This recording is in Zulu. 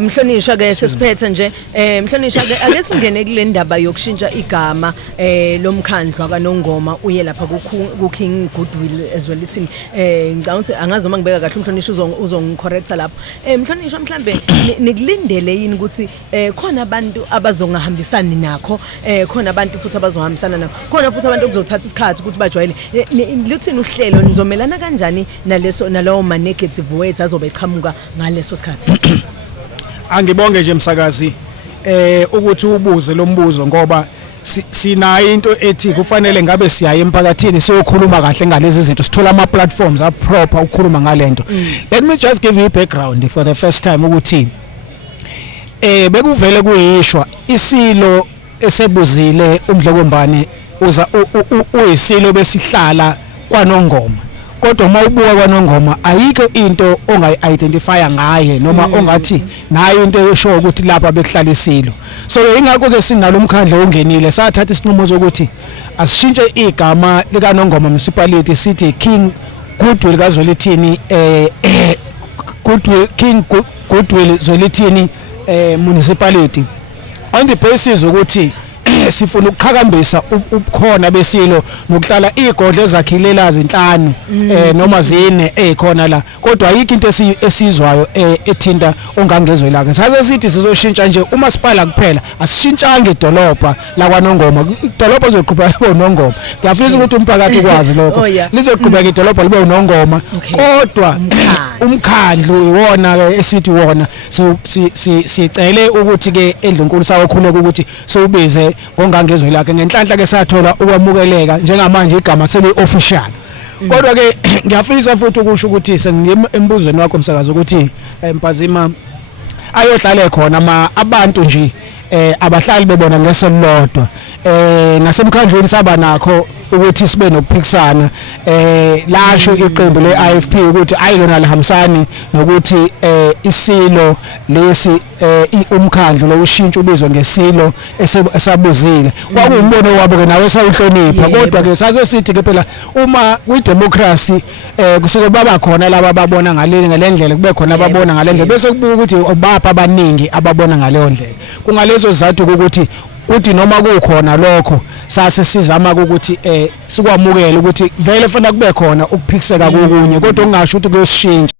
Mhlonishwa ke sesiphethe nje Mhlonishwa ke ake singene kule ndaba yokushintsha igama lomkhandlu akaNongoma uye lapha ku King Goodwill as well ithini ngicabanga ukuthi angazi uma ngibeka kahle Mhlonishwa uzongicorrecta lapho Mhlonishwa mhlambe nikulindele yini ukuthi khona abantu abazongahambisani nakho khona abantu futhi abazohambisana nakho khona futhi abantu okuzothatha isikhathi ukuthi bajwayele luthini uhlelo nizomelana kanjani nalawo ma negative words azobe eqhamuka ngaleso sikhathi Angibonge nje msakazi ukuthi ubuze lo mbuzo ngoba sinayo into ethi kufanele ngabe siyaye emphakathini siyokhuluma kahle ngalezi zinto sithola ama platforms a proper ukukhuluma ngalento. Let me just give you a background for the first time ukuthi bekuvele kuyishwa isilo esebuzile uMdlokombane uza uyisilo besihlala kwaNongoma kodwa uma ubuka kwaNongoma ayikho into ongayi-identifya ngaye noma ongathi nayo into esho ukuthi lapha bekuhlala isilo so ingakho ke sinalo umkhandlo ongenile sathatha isinqumo sokuthi asishintshe igama likaNongoma municipality sithi King Goodwill kaZwelithini King Goodwill Zwelithini municipality on the basis ukuthi sifuna ukuqhakambisa ubukhona besilo nokuhlala igodle ezakhilela izinhlanu noma zine ekhona la kodwa ayikho into esizwayo ethinta ongangezwe la saze sithi sizoshintsha nje umasipala kuphela asishintshanga idolobha la kwaNongoma idolobha lizoqhubeka kuNongoma ngiyafisa ukuthi umphakathi ukwazi lokho lizoqhubeka idolobha libe uNongoma kodwa umkhandlu iwona ke esithi wona sicele ukuthi ke endlunkulu sawokhuleka ukuthi sobize ngongangezwe lakhe ngenhlanhla ke sathola ukwamukeleka njengamanje igama seli official kodwa ke ngiyafisa futhi ukusho ukuthi sengembuzweni wakho msakazi ukuthi Mpazima ayohlala khona abantu nje abahlali bebona ngeselodwa nasemkhandlweni saba nakho ukuthi sibe nokuphikisana lasho iqembu leIFP ukuthi ayilona lahambisani nokuthi isilo lesi umkhandlu lo ushintsha ubizwe ngesilo esabuzile kwakuwumbono wabo ke nawe sawuhlonipha kodwa ke saze sithi ke phela uma kwi-democracy kusuke baba khona laba ababona ngalendlela kube khona ababona ngalendlela bese kubuka ukuthi obapha abaningi ababona ngaleyo ndlela kungalezo zizathu ukuthi uthi noma kukhona lokho sase sizama ukuthi sikwamukele ukuthi vele fanele kube khona ukuphikiseka kokunye kodwa ungasho ukuthi kuyoshintsha